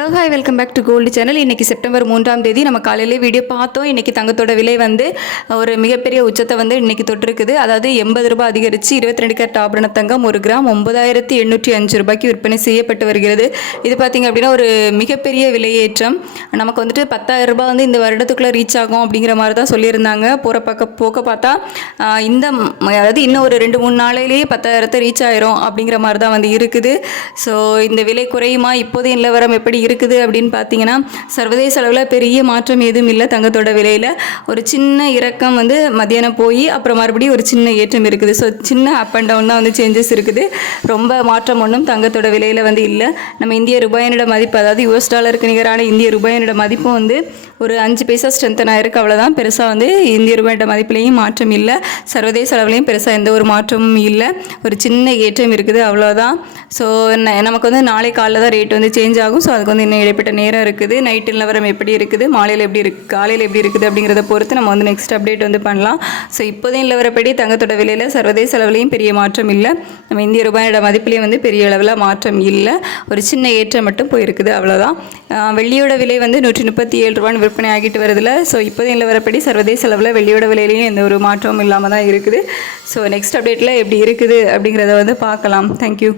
Hello hi welcome back to gold channel. இன்றைக்கி September 3ஆம் தேதி நம்ம காலையிலே வீடியோ பார்த்தோம். இன்றைக்கி தங்கத்தோட விலை வந்து ஒரு மிகப்பெரிய உச்சத்தை வந்து இன்றைக்கி தொட்டிருக்குது. அதாவது 80 ரூபாய் அதிகரித்து 22 கேரட் ஆபரண தங்கம் ஒரு கிராம் 9805 ரூபாய்க்கு விற்பனை செய்யப்பட்டு வருகிறது. இது பார்த்திங்க அப்படின்னா ஒரு மிகப்பெரிய விலையேற்றம். நமக்கு வந்துட்டு 10,000 ரூபாய் வந்து இந்த வருடத்துக்குள்ளே ரீச் ஆகும் அப்படிங்கிற மாதிரி தான் சொல்லியிருந்தாங்க. போக்க பார்த்தா அதாவது இன்னும் ஒரு 2-3 நாளையிலேயே 10,000 ரீச் ஆயிரும் அப்படிங்கிற மாதிரி தான் வந்து இருக்குது. ஸோ இந்த விலை குறையுமா, இப்போதைய நிலவரம் எப்படி இருக்குது அப்படின்னு பார்த்தீங்கன்னா, சர்வதேச அளவில் பெரிய மாற்றம் எதுவும் இல்லை. தங்கத்தோட விலையில் ஒரு சின்ன இறக்கம் வந்து மத்தியானம் போய் அப்புறம் மறுபடியும் ஒரு சின்ன ஏற்றம் இருக்குது. ஸோ சின்ன அப் அண்ட் டவுன் தான் வந்து சேஞ்சஸ் இருக்குது. ரொம்ப மாற்றம் ஒன்றும் தங்கத்தோட விலையில் வந்து இல்லை. நம்ம இந்திய ரூபாயினோட மதிப்பு, அதாவது US டாலருக்கு நிகரான இந்திய ரூபாயினோட மதிப்பும் வந்து ஒரு 5 பைசா ஸ்ட்ரென்த்தன் ஆயிருக்கு. அவ்வளோதான். பெருசாக வந்து இந்திய ரூபாயோட மதிப்புலேயும் மாற்றம் இல்லை. சர்வதேச அளவுலேயும் பெருசாக எந்த ஒரு மாற்றமும் இல்லை. ஒரு சின்ன ஏற்றம் இருக்குது, அவ்வளோதான். ஸோ நமக்கு வந்து நாளை காலையில் தான் ரேட் வந்து சேஞ்ச் ஆகும். ஸோ அதுக்கு வந்து இன்னும் இடைப்பட்ட நேரம் இருக்குது. நைட்டு நிலவரம் எப்படி இருக்குது, மாலையில் எப்படி இருக்குது, காலையில் எப்படி இருக்குது அப்படிங்கிறத பொறுத்து நம்ம வந்து நெக்ஸ்ட் அப்டேட் வந்து பண்ணலாம். ஸோ இப்போதையும் நிலவரப்படி தங்கத்தோட விலையில் சர்வதேச அளவுலேயும் பெரிய மாற்றம் இல்லை. நம்ம இந்திய ரூபாயோட மதிப்புலேயும் வந்து பெரிய அளவில் மாற்றம் இல்லை. ஒரு சின்ன ஏற்றம் மட்டும் போயிருக்குது, அவ்வளோதான். வெள்ளியோட விலை வந்து 137 ரூபான்னு விற்பனை ஆகிட்டு வருதுல. ஸோ இப்போதையும் நிலவரப்படி சர்வதேச அளவில் வெள்ளியோட விலையிலையும் எந்த ஒரு மாற்றமும் இல்லாமல் தான் இருக்குது. ஸோ நெக்ஸ்ட் அப்டேட்டில் எப்படி இருக்குது அப்படிங்கிறத வந்து பார்க்கலாம். தேங்க்யூ.